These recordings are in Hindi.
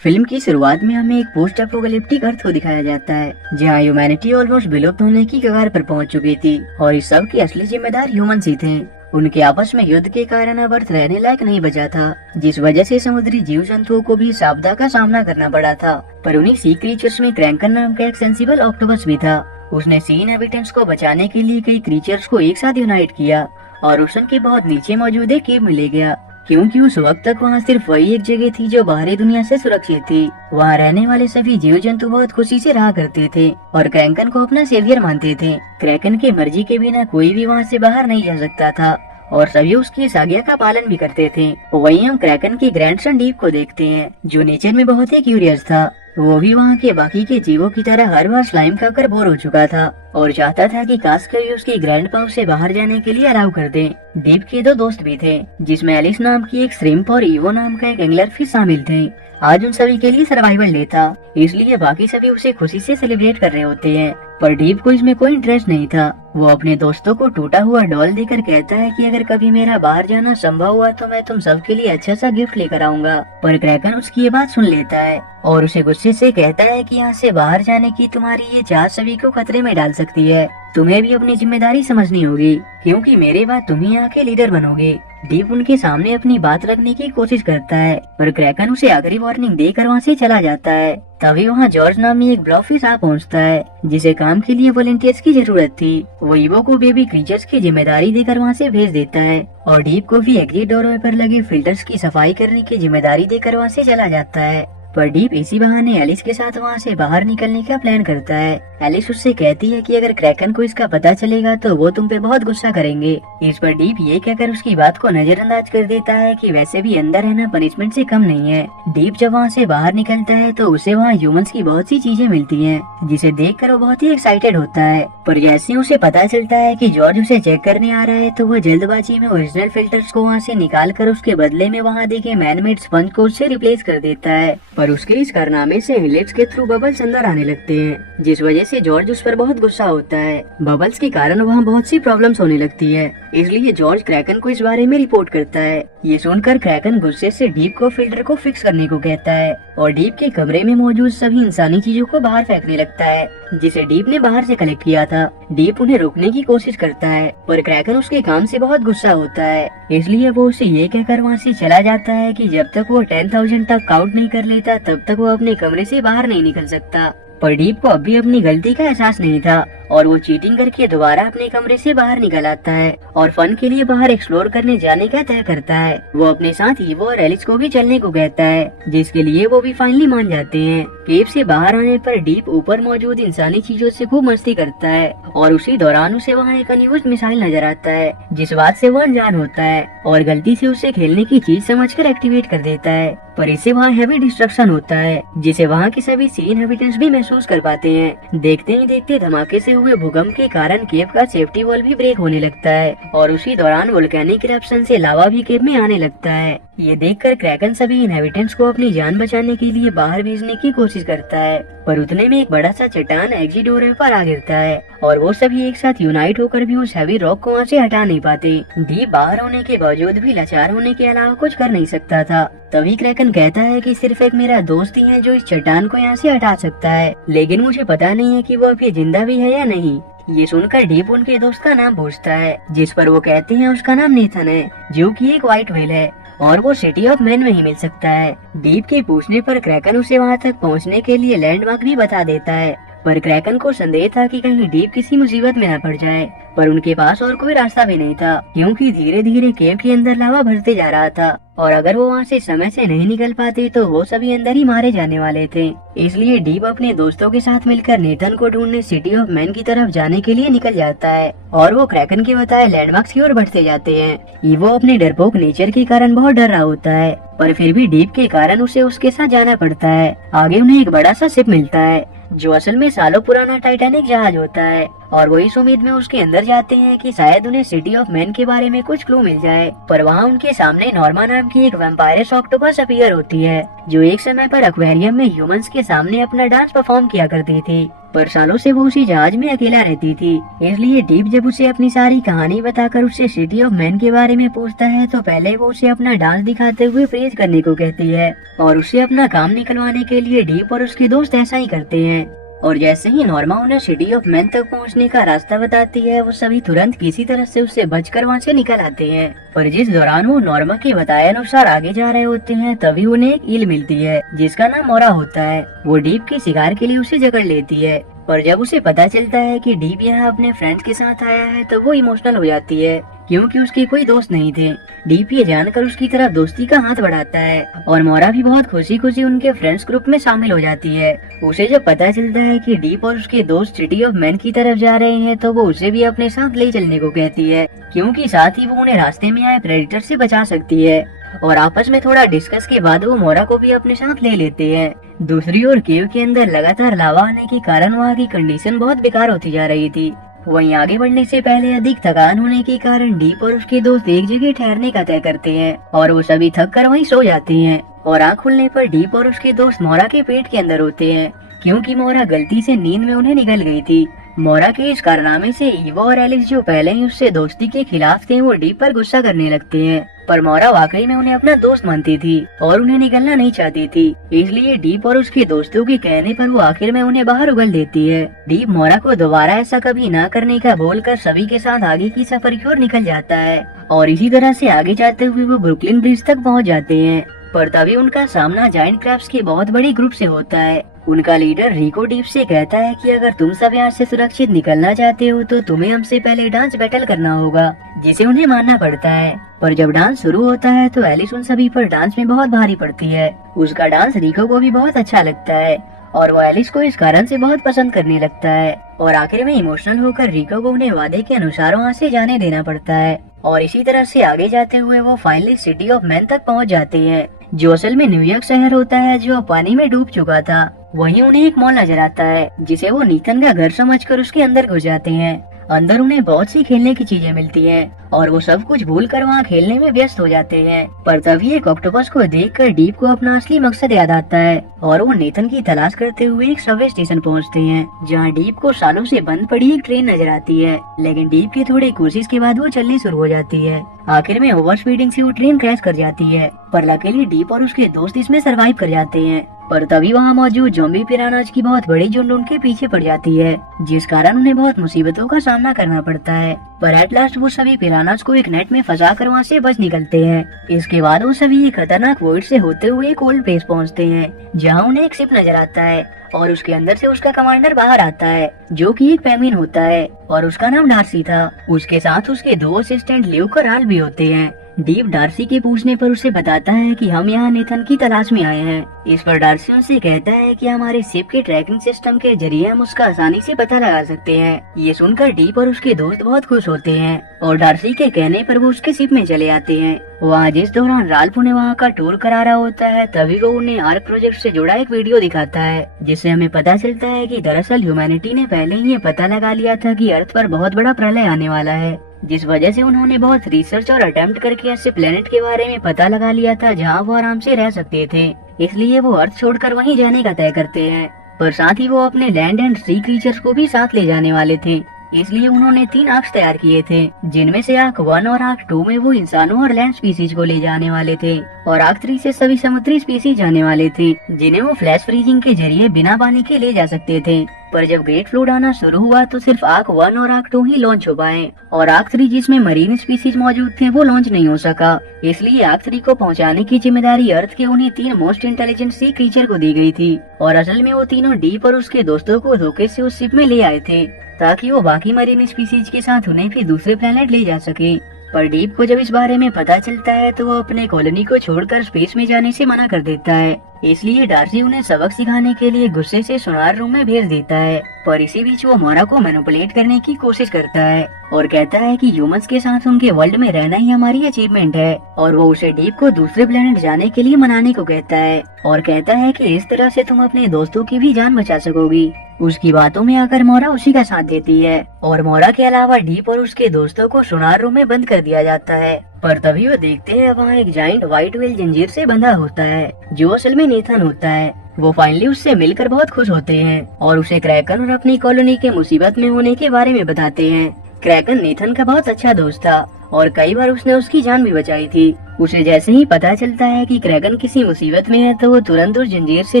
फिल्म की शुरुआत में हमें एक पोस्ट अपोकलिप्टिक अर्थ को दिखाया जाता है जहाँ ह्यूमैनिटी ऑलमोस्ट विलुप्त होने की कगार पर पहुंच चुकी थी और इस सब के असली जिम्मेदार ह्यूमंस ही थे। उनके आपस में युद्ध के कारण अब अर्थ रहने लायक नहीं बचा था, जिस वजह से समुद्री जीव जंतुओं को भी इस आपदा का सामना करना पड़ा था। पर उन्हीं सी क्रीचर्स में क्रैंकन नाम का एक सेंसिबल ऑक्टोपस भी था। उसने सी इनहेबिटेंट्स को बचाने के लिए कई क्रीचर्स को एक साथ यूनाइट किया और ओशन के बहुत नीचे मौजूद एक केव में ले गया, क्योंकि उस वक्त तक वहाँ सिर्फ वही एक जगह थी जो बाहरी दुनिया से सुरक्षित थी। वहाँ रहने वाले सभी जीव जंतु बहुत खुशी से रहा करते थे और क्रैंकन को अपना सेवियर मानते थे। क्रैंकन के मर्जी के बिना कोई भी वहाँ से बाहर नहीं जा सकता था और सभी उसकी इस आज्ञा का पालन भी करते थे। वहीं हम क्रैंकन के ग्रैंडसन डीप को देखते हैं, जो नेचर में बहुत ही क्यूरियस था। वो भी वहाँ के बाकी के जीवों की तरह हर बार स्लाइम खाकर बोर हो चुका था और चाहता था कि काश कभी उसकी ग्रैंडपा उसे बाहर जाने के लिए अलाउ कर दे। डीप के दो दोस्त भी थे, जिसमें एलिस नाम की एक श्रिम्प और ईवो नाम का एक एंगलर फिश शामिल थे। आज उन सभी के लिए सर्वाइवल डे था, इसलिए बाकी सभी उसे खुशी से सेलिब्रेट कर रहे होते हैं। पर डीप को इसमें कोई इंटरेस्ट नहीं था। वो अपने दोस्तों को टूटा हुआ डॉल देकर कहता है कि अगर कभी मेरा बाहर जाना संभव हुआ तो मैं तुम सबके लिए अच्छा सा गिफ्ट लेकर आऊंगा। पर क्रैकन उसकी ये बात सुन लेता है और उसे गुस्से से कहता है कि यहाँ से बाहर जाने की तुम्हारी ये चाह सभी को खतरे में डाल सकती है। तुम्हें भी अपनी जिम्मेदारी समझनी होगी, क्योंकि मेरे बाद तुम ही यहाँ के लीडर बनोगे। डीप उनके सामने अपनी बात रखने की कोशिश करता है, पर क्रैकन उसे आखिरी वार्निंग देकर वहाँ से चला जाता है। तभी वहाँ जॉर्ज नामी एक ब्लॉफिश आ पहुँचता है, जिसे काम के लिए वॉलंटियर्स की जरूरत थी। वो ईवो को बेबी क्रीचर्स की जिम्मेदारी देकर वहाँ से भेज देता है और डीप को भी एग्जिट डोरवे पर लगे फिल्टर्स की सफाई करने की जिम्मेदारी देकर वहाँ से चला जाता है। पर डीप इसी बहाने एलिस के साथ वहाँ से बाहर निकलने का प्लान करता है। एलिस उससे कहती है कि अगर क्रैकन को इसका पता चलेगा तो वो तुम पे बहुत गुस्सा करेंगे। इस पर डीप ये कहकर उसकी बात को नजरअंदाज कर देता है कि वैसे भी अंदर रहना पनिशमेंट से कम नहीं है। डीप जब वहाँ से बाहर निकलता है तो उसे वहाँ ह्यूमंस की बहुत सी चीजें मिलती हैं, जिसे देखकर वो बहुत ही एक्साइटेड होता है। पर जैसे उसे पता चलता है कि जॉर्ज उसे चेक करने आ रहा है तो वह जल्दबाजी में ओरिजिनल फिल्टर्स को वहाँ से निकाल कर उसके बदले में वहाँ देखे मैनमेड स्पंज को उससे रिप्लेस कर देता है। पर उसके इस कारनामे से इनलेट्स के थ्रू बबल्स अंदर आने लगते हैं, जिस वजह से जॉर्ज उस पर बहुत गुस्सा होता है। बबल्स के कारण वहाँ बहुत सी प्रॉब्लम्स होने लगती है, इसलिए जॉर्ज क्रैकन को इस बारे में रिपोर्ट करता है। ये सुनकर क्रैकन गुस्से से डीप को फिल्टर को फिक्स करने को कहता है और डीप के कमरे में मौजूद सभी इंसानी चीजों को बाहर फेंकने लगता है, जिसे डीप ने बाहर से कलेक्ट किया था। डीप उन्हें रोकने की कोशिश करता है, पर क्रैकन उसके काम से बहुत गुस्सा होता है, इसलिए वो उसे ये कहकर वहाँ से चला जाता है कि जब तक वो 10,000 तक काउंट नहीं कर लेता तब तक वो अपने कमरे से बाहर नहीं निकल सकता। पर डीप को अभी अपनी गलती का एहसास नहीं था और वो चीटिंग करके दोबारा अपने कमरे से बाहर निकल आता है और फन के लिए बाहर एक्सप्लोर करने जाने का तय करता है। वो अपने साथ ईवो और एलिस को भी चलने को कहता है, जिसके लिए वो भी फाइनली मान जाते हैं। केव से बाहर आने पर डीप ऊपर मौजूद इंसानी चीजों से खूब मस्ती करता है और उसी दौरान उसे वहाँ एक अनयूज्ड मिसाइल नजर आता है, जिस बात से वो अनजान होता है और गलती से उसे खेलने की चीज समझकर एक्टिवेट कर देता है। पर इससे वहाँ हैवी डिस्ट्रक्शन होता है, जिसे वहाँ के सभी सी इनहेबिटेंट्स भी महसूस कर पाते हैं। देखते ही देखते धमाके से हुए भूकंप के कारण केव का सेफ्टी वॉल भी ब्रेक होने लगता है और उसी दौरान वोल्केनिक इरप्शन से लावा भी केव में आने लगता है। ये देखकर क्रैकन सभी इनहेबिटेंट्स को अपनी जान बचाने के लिए बाहर भेजने की कोशिश करता है, पर उतने में एक बड़ा सा चट्टान एग्जिट डोरवे पर आ गिरता है और वो सभी एक साथ यूनाइट होकर भी उस हैवी रॉक को वहाँ से हटा नहीं पाते। डीप बाहर होने के बावजूद भी लाचार होने के अलावा कुछ कर नहीं सकता था। तभी क्रैकन कहता है कि सिर्फ एक मेरा दोस्त ही है जो इस चट्टान को यहाँ से हटा सकता है, लेकिन मुझे पता नहीं है कि वो अभी जिंदा भी है या नहीं। ये सुनकर डीप उनके दोस्त का नाम पूछता है, जिस पर वो कहते हैं उसका नाम नेथन है, जो कि एक व्हाइट व्हेल है और वो सिटी ऑफ मैन में ही मिल सकता है। डीप के पूछने पर क्रैकन उसे वहाँ तक पहुँचने के लिए लैंडमार्क भी बता देता है, पर क्रैकन को संदेह था कि कहीं डीप किसी मुसीबत में न पड़ जाए। पर उनके पास और कोई रास्ता भी नहीं था, क्योंकि धीरे धीरे केव के अंदर लावा भरते जा रहा था और अगर वो वहाँ से समय से नहीं निकल पाते तो वो सभी अंदर ही मारे जाने वाले थे। इसलिए डीप अपने दोस्तों के साथ मिलकर नेथन को ढूंढने सिटी ऑफ मैन की तरफ जाने के लिए निकल जाता है और वो क्रैकन के बताए लैंडमार्क्स की ओर बढ़ते जाते हैं। ईवो अपने डरपोक नेचर के कारण बहुत डर रहा होता है, पर फिर भी डीप के कारण उसे उसके साथ जाना पड़ता है। आगे उन्हें एक बड़ा सा शिप मिलता है, जो असल में सालों पुराना टाइटैनिक जहाज होता है और वो इस उम्मीद में उसके अंदर जाते हैं कि शायद उन्हें सिटी ऑफ मैन के बारे में कुछ क्लू मिल जाए। पर वहाँ उनके सामने नॉर्मा नाम की एक वैम्पायरस ऑक्टोपस अपीयर होती है, जो एक समय पर एक्वेरियम में ह्यूमंस के सामने अपना डांस परफॉर्म किया करती थी। पर सालों से वो उसी जहाज में अकेला रहती थी, इसलिए डीप जब उसे अपनी सारी कहानी बताकर उससे सिटी ऑफ मैन के बारे में पूछता है तो पहले वो उसे अपना डांस दिखाते हुए प्रेज करने को कहती है और उससे अपना काम निकलवाने के लिए डीप और उसके दोस्त ऐसा ही करते हैं। और जैसे ही नॉर्मा उन्हें सिटी ऑफ मैन तक पहुंचने का रास्ता बताती है, वो सभी तुरंत किसी तरह से उससे बचकर वहां से निकल आते हैं। पर जिस दौरान वो नॉर्मा के बताए अनुसार आगे जा रहे होते हैं, तभी उन्हें एक ईल मिलती है जिसका नाम मोरा होता है। वो डीप के शिकार के लिए उसे जकड़ लेती है, पर जब उसे पता चलता है कि डीप यहाँ अपने फ्रेंड्स के साथ आया है तो वो इमोशनल हो जाती है, क्योंकि उसके कोई दोस्त नहीं थे। डीप ये जानकर उसकी तरफ दोस्ती का हाथ बढ़ाता है और मोरा भी बहुत खुशी खुशी उनके फ्रेंड्स ग्रुप में शामिल हो जाती है। उसे जब पता चलता है कि डीप और उसके दोस्त सिटी ऑफ मैन की तरफ जा रहे हैं तो वो उसे भी अपने साथ ले चलने को कहती है, क्योंकि साथ ही वो उन्हें रास्ते में आए प्रेडेटर से बचा सकती है। और आपस में थोड़ा डिस्कस के बाद वो मोरा को भी अपने साथ ले लेते हैं। दूसरी ओर केव के अंदर लगातार लावा आने के कारण वहाँ की कंडीशन बहुत बेकार होती जा रही थी। वहीं आगे बढ़ने से पहले अधिक थकान होने के कारण डीप और उसके दोस्त एक जगह ठहरने का तय करते हैं और वो सभी थक कर वहीं सो जाते हैं। और आँख खुलने पर डीप और उसके दोस्त मोरा के पेट के अंदर होते हैं, क्योंकि मोरा गलती से नींद में उन्हें निगल गई थी। मोरा के इस कारनामे से ईवो और एलिस, जो पहले ही उससे दोस्ती के खिलाफ थे, वो डीप पर गुस्सा करने लगते हैं। पर मोरा वाकई में उन्हें अपना दोस्त मानती थी और उन्हें निकलना नहीं चाहती थी, इसलिए डीप और उसके दोस्तों के कहने पर वो आखिर में उन्हें बाहर उगल देती है। डीप मोरा को दोबारा ऐसा कभी ना करने का बोलकर सभी के साथ आगे की सफर की ओर निकल जाता है और इसी तरह से आगे जाते हुए वो ब्रुकलिन ब्रिज तक पहुंच जाते हैं। पर तभी उनका सामना जायंट क्रैब्स के बहुत बड़ी ग्रुप से होता है। उनका लीडर रिको डीप से कहता है कि अगर तुम सब यहाँ से सुरक्षित निकलना चाहते हो तो तुम्हें हमसे पहले डांस बैटल करना होगा, जिसे उन्हें मानना पड़ता है। पर जब डांस शुरू होता है तो एलिस उन सभी पर डांस में बहुत भारी पड़ती है। उसका डांस रिको को भी बहुत अच्छा लगता है और वो एलिस को इस कारण से बहुत पसंद करने लगता है और आखिर में इमोशनल होकर रिको को उन्हें वादे के अनुसार वहाँ से जाने देना पड़ता है। और इसी तरह से आगे जाते हुए वो फाइनली सिटी ऑफ मैन तक पहुँच जाते हैं, जो असल में न्यूयॉर्क शहर होता है, जो पानी में डूब चुका था। वहीं उन्हें एक मॉल नजर आता है, जिसे वो नीथन का घर समझकर उसके अंदर घुस जाते हैं। अंदर उन्हें बहुत सी खेलने की चीजें मिलती हैं और वो सब कुछ भूलकर वहाँ खेलने में व्यस्त हो जाते हैं। पर तभी एक ऑक्टोपस को देखकर डीप को अपना असली मकसद याद आता है और वो नेथन की तलाश करते हुए एक सबवे स्टेशन पहुँचते हैं, जहाँ डीप को सालों से बंद पड़ी एक ट्रेन नजर आती है। लेकिन डीप की थोड़ी कोशिश के बाद वो चलनी शुरू हो जाती है। आखिर में ओवर स्पीडिंग से वो ट्रेन क्रैश कर जाती है, पर लकीली डीप और उसके दोस्त इसमें सरवाइव कर जाते हैं। पर तभी वहाँ मौजूद ज़ॉम्बी पिरानाज की बहुत बड़ी झुंड उनके पीछे पड़ जाती है, जिस कारण उन्हें बहुत मुसीबतों का सामना करना पड़ता है। पर एट लास्ट वो सभी पिरानाज को एक नेट में फंसा कर वहाँ से बच निकलते हैं। इसके बाद वो सभी एक खतरनाक वॉइड से होते हुए एक ओल्ड प्लेस पहुँचते हैं, जहाँ उन्हें एक शिप नजर आता है और उसके अंदर से उसका कमांडर बाहर आता है, जो कि एक पेमिन होता है और उसका नाम डार्सी था। उसके साथ उसके दो असिस्टेंट ल्यूक और हाल भी होते हैं। डीप डार्सी के पूछने पर उसे बताता है कि हम यहाँ नेथन की तलाश में आए हैं। इस पर डार्सी उनसे कहता है कि हमारे शिप के ट्रैकिंग सिस्टम के जरिए हम उसका आसानी से पता लगा सकते हैं। ये सुनकर डीप और उसके दोस्त बहुत खुश होते हैं और डार्सी के कहने पर वो उसके शिप में चले आते हैं। वहाँ जिस दौरान राल्फ उन्हें वहाँ का टूर करा रहा होता है, तभी वो उन्हें आर्क प्रोजेक्ट से जुड़ा एक वीडियो दिखाता है, जिससे हमें पता चलता है कि दरअसल ह्यूमैनिटी ने पहले ही ये पता लगा लिया था कि अर्थ पर बहुत बड़ा प्रलय आने वाला है, जिस वजह से उन्होंने बहुत रिसर्च और अटेम्प्ट करके ऐसे प्लेनेट के बारे में पता लगा लिया था जहाँ वो आराम से रह सकते थे। इसलिए वो अर्थ छोड़कर वहीं जाने का तय करते हैं, पर साथ ही वो अपने लैंड एंड सी क्रीचर्स को भी साथ ले जाने वाले थे। इसलिए उन्होंने 3 आर्क्स तैयार किए थे, जिनमें से आर्क 1 और आर्क 2 में वो इंसानों और लैंड स्पीसीज को ले जाने वाले थे और आर्क 3 से सभी समुद्री स्पीसीज जाने वाले थे, जिन्हें वो फ्लैश फ्रीजिंग के जरिए बिना पानी के ले जा सकते थे। पर जब ग्रेट फ्लूड आना शुरू हुआ तो सिर्फ आर्क 1 और आर्क 2 ही लॉन्च हो पाए और आर्क 3 जिसमें मरीन स्पीसीज मौजूद थे वो लॉन्च नहीं हो सका। इसलिए आर्क 3 को पहुंचाने की जिम्मेदारी अर्थ के उन्हीं 3 मोस्ट इंटेलिजेंट सी क्रीचर को दी गई थी और असल में वो तीनों डीप और उसके दोस्तों को धोखे से उस शिप में ले आए थे, ताकि वो बाकी मरीन स्पीसीज के साथ उन्हें फिर दूसरे प्लेनेट ले जा सके। पर डीप को जब इस बारे में पता चलता है तो वो अपने कॉलोनी को छोड़कर स्पेस में जाने से मना कर देता है इसलिए डार्सी उन्हें सबक सिखाने के लिए गुस्से से सुनार रूम में भेज देता है। पर इसी बीच वो मोरा को मैनिपुलेट करने की कोशिश करता है और कहता है कि ह्यूमंस के साथ उनके वर्ल्ड में रहना ही हमारी अचीवमेंट है, और वो उसे डीप को दूसरे प्लेनेट जाने के लिए मनाने को कहता है और कहता है कि इस तरह से तुम अपने दोस्तों की भी जान बचा सकोगी। उसकी बातों में आकर मोरा उसी का साथ देती है और मोरा के अलावा डीप और उसके दोस्तों को सुनार रूम में बंद कर दिया जाता है। पर तभी वो देखते हैं वहाँ एक जाइंट व्हाइट व्हेल जंजीर से बंधा होता है, जो असल में नेथन होता है। वो फाइनली उससे मिलकर बहुत खुश होते हैं और उसे क्रैकन और अपनी कॉलोनी के मुसीबत में होने के बारे में बताते हैं। क्रैकन नेथन का बहुत अच्छा दोस्त था और कई बार उसने उसकी जान भी बचाई थी। उसे जैसे ही पता चलता है कि क्रैकन किसी मुसीबत में है तो वो तुरंत उस जंजीर से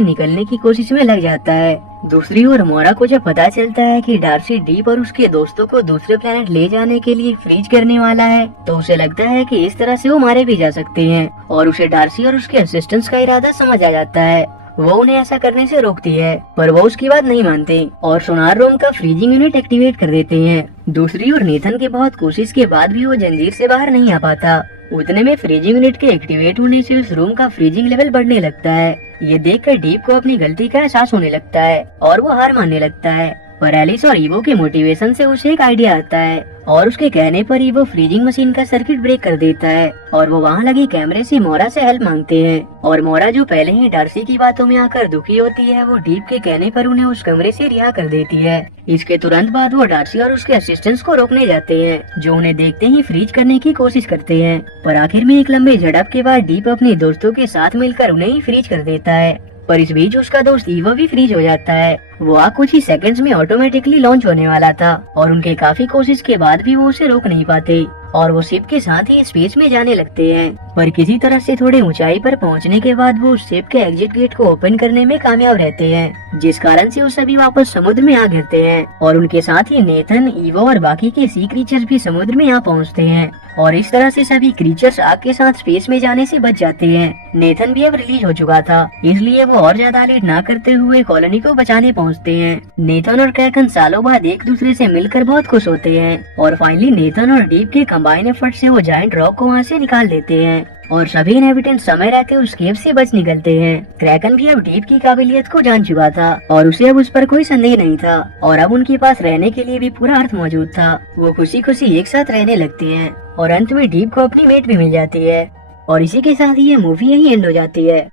निकलने की कोशिश में लग जाता है। दूसरी ओर मोरा को जब पता चलता है कि डार्सी डीप और उसके दोस्तों को दूसरे प्लेनेट ले जाने के लिए फ्रीज करने वाला है, तो उसे लगता है कि इस तरह से वो मारे भी जा सकते हैं और उसे डार्सी और उसके असिस्टेंट्स का इरादा समझ आ जाता है। वो उन्हें ऐसा करने से रोकती है, पर वो उसकी बात नहीं मानते और सोनार रूम का फ्रीजिंग यूनिट एक्टिवेट कर देते हैं। दूसरी ओर नेथन के बहुत कोशिश के बाद भी वो जंजीर से बाहर नहीं आ पाता। उतने में फ्रीजिंग यूनिट के एक्टिवेट होने से उस रूम का फ्रीजिंग लेवल बढ़ने लगता है। ये देखकर डीप को अपनी गलती का एहसास होने लगता है और वो हार मानने लगता है। पर एलिस और ईवो के मोटिवेशन से उसे एक आइडिया आता है और उसके कहने पर ईवो फ्रीजिंग मशीन का सर्किट ब्रेक कर देता है और वो वहाँ लगे कैमरे से मोरा से हेल्प मांगते हैं। और मोरा जो पहले ही डार्सी की बातों में आकर दुखी होती है, वो डीप के कहने पर उन्हें उस कमरे से रिहा कर देती है। इसके तुरंत बाद वो डार्सी और उसके असिस्टेंट्स को रोकने जाते हैं, जो उन्हें देखते ही फ्रीज करने की कोशिश करते हैं। पर आखिर में एक लंबे झड़प के बाद डीप अपने दोस्तों के साथ मिलकर उन्हें ही फ्रीज कर देता है। पर इस बीच उसका दोस्त ईवो भी फ्रीज हो जाता है। वो आग कुछ ही सेकंड्स में ऑटोमेटिकली लॉन्च होने वाला था और उनके काफी कोशिश के बाद भी वो उसे रोक नहीं पाते और वो शिप के साथ ही स्पेस में जाने लगते हैं। पर किसी तरह से थोड़े ऊंचाई पर पहुंचने के बाद वो शिप के एग्जिट गेट को ओपन करने में कामयाब रहते हैं, जिस कारण से वो सभी वापस समुद्र में आ गिरते हैं और उनके साथ ही नेथन, ईवो और बाकी के सी क्रीचर्स भी समुद्र में आ पहुंचते हैं और इस तरह से सभी क्रीचर्स आग के साथ स्पेस में जाने से बच जाते हैं। नेथन भी अब रिलीज हो चुका था, इसलिए वो और ज्यादा लेट ना करते हुए कॉलोनी को बचाने पहुंचते हैं। नेथन और क्रैकन सालों बाद एक दूसरे से मिलकर बहुत खुश होते हैं और फाइनली नेथन और डीप के कंबाइन एफर्ट से वो जायंट रॉक को वहाँ से निकाल देते हैं और सभी इनहैबिटेंट समय रहते उस केव से बच निकलते हैं। क्रैकन भी अब डीप की काबिलियत को जान चुका था और उसे अब उस पर कोई संदेह नहीं था और अब उनके पास रहने के लिए भी पूरा अर्थ मौजूद था। वो खुशी खुशी एक साथ रहने लगते हैं और अंत में डीप को अपनी मेट भी मिल जाती है और इसी के साथ ही ये मूवी यही एंड हो जाती है।